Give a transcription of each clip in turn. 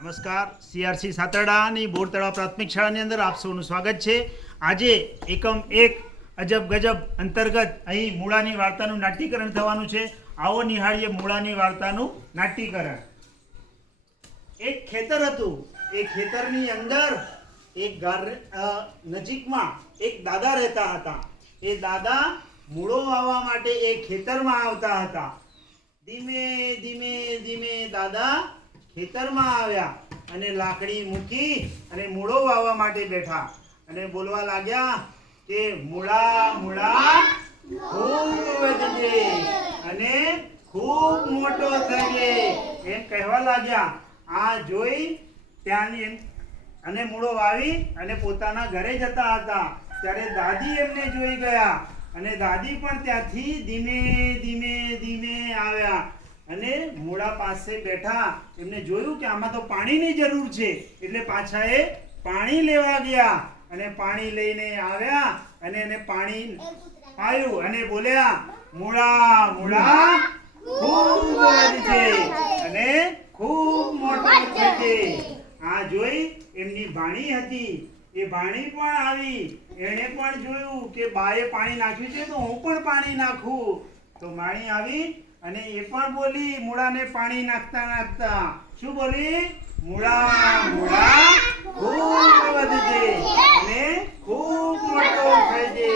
નમસ્કાર સીઆરસી સાતરડાની બોરતળા પ્રાથમિક શાળાની અંદર આપ સૌનું સ્વાગત છે. આજે એકમ એક અજબ ગજબ અંતર્ગત અહીં મૂળાની વાર્તાનું નાટ્યકરણ થવાનું છે. આવો નિહાળીએ મૂળાની વાર્તાનું નાટ્યકરણ. એક ખેતર હતું. એ ખેતરની અંદર એક નજીકમાં એક દાદા રહેતા હતા. એ દાદા મૂળો વાવવા માટે એ ખેતરમાં આવતા હતા. ધીમે ધીમે ધીમે દાદા ખેતરમાં આવ્યા અને લાકડી મૂકી અને મૂળો વાવવા માટે બેઠા. અને બોલવા લાગ્યા કે, મૂળા મૂળા, ખૂબ વધજે અને ખૂબ મોટો થજે. એમ કહેવા લાગ્યા. આ જોઈ ત્યાંની અને મૂળો વાવી અને પોતાના ઘરે જતા હતા. ત્યારે દાદી એમને જોઈ ગયા અને દાદી પણ ત્યાંથી ધીમે ધીમે ધીમે આવ્યા. અને મોડા પાસે બેઠા એમને જોયું કે આમાં તો પાણીની જરૂર છે, એટલે પાછા એ પાણી લેવા ગયા અને પાણી લઈને આવ્યા અને એને પાણી પાયું અને બોલ્યા મૂળા મૂળા ખૂબ છે અને ખૂબ મોટો થજે આ જોઈ એમની ભાણી હતી. એ ભાણી પણ આવી. એણે પણ જોયું કે બાએ પાણી નાખ્યું છે તો હું પણ પાણી નાખું. તો માણી આવી અને એ પણ બોલી, મૂળાને પાણી નાખતા નાખતા. શું બોલી? મૂળા મૂળા, ખૂબ વધજે અને ખૂબ મોટો થઈજે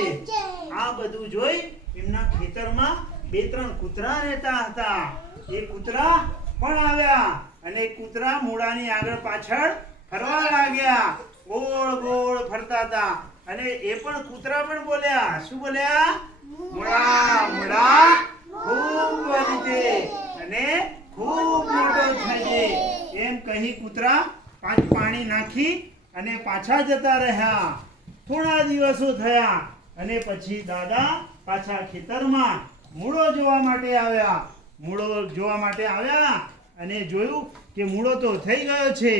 આ બધું જોઈ એમના ખેતરમાં બે ત્રણ કૂતરા રહેતા હતા. એ કૂતરા પણ આવ્યા અને કૂતરા મૂળાની આગળ પાછળ ફરવા લાગ્યા. ગોળ ગોળ ફરતા હતા. અને એ પણ કૂતરા પણ બોલ્યા. શું બોલ્યા? મૂળા મૂળા ખૂબ વધજે અને ખૂબ મોટો થજે એમ કહી કૂતરા પાંચ પાણી નાખી અને પાછા જતા રહ્યા. થોડા દિવસો થયા અને પછી દાદા પાછા ખેતરમાં મૂળો જોવા માટે આવ્યા. મૂળો જોવા માટે આવ્યા અને જોયું કે મૂળો તો થઈ ગયો છે.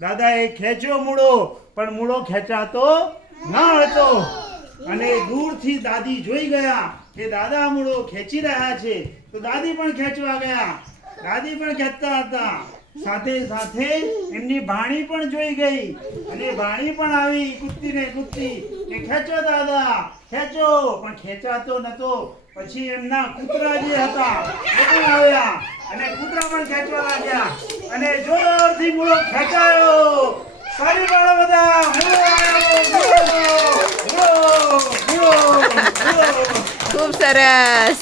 દાદાએ ખેંચ્યો મૂળો, પણ મૂળો ખેંચાતો ન હતો. અને દૂરથી દાદી જોઈ ગયા કે દાદા મૂળો ખેંચી રહ્યા છે. તો દાદી પણ ખેંચવા ગયા. દાદી પણ ખેંચતા હતા. સાથે સાથે એમની ભાણી પણ જોઈ ગઈ. અને ભાણી પણ આવી કૂદતી ને કૂદતી. કે ખેંચો દાદા, ખેંચો. પણ ખેંચાતો નતો. પછી એમના કૂતરા જે હતા, એ પણ આવ્યા. અને કૂતરા પણ ખેંચવા લાગ્યા. અને જોરથી મૂળો ખેંચાયો. સારી બાળો બધા ખૂબ સરસ.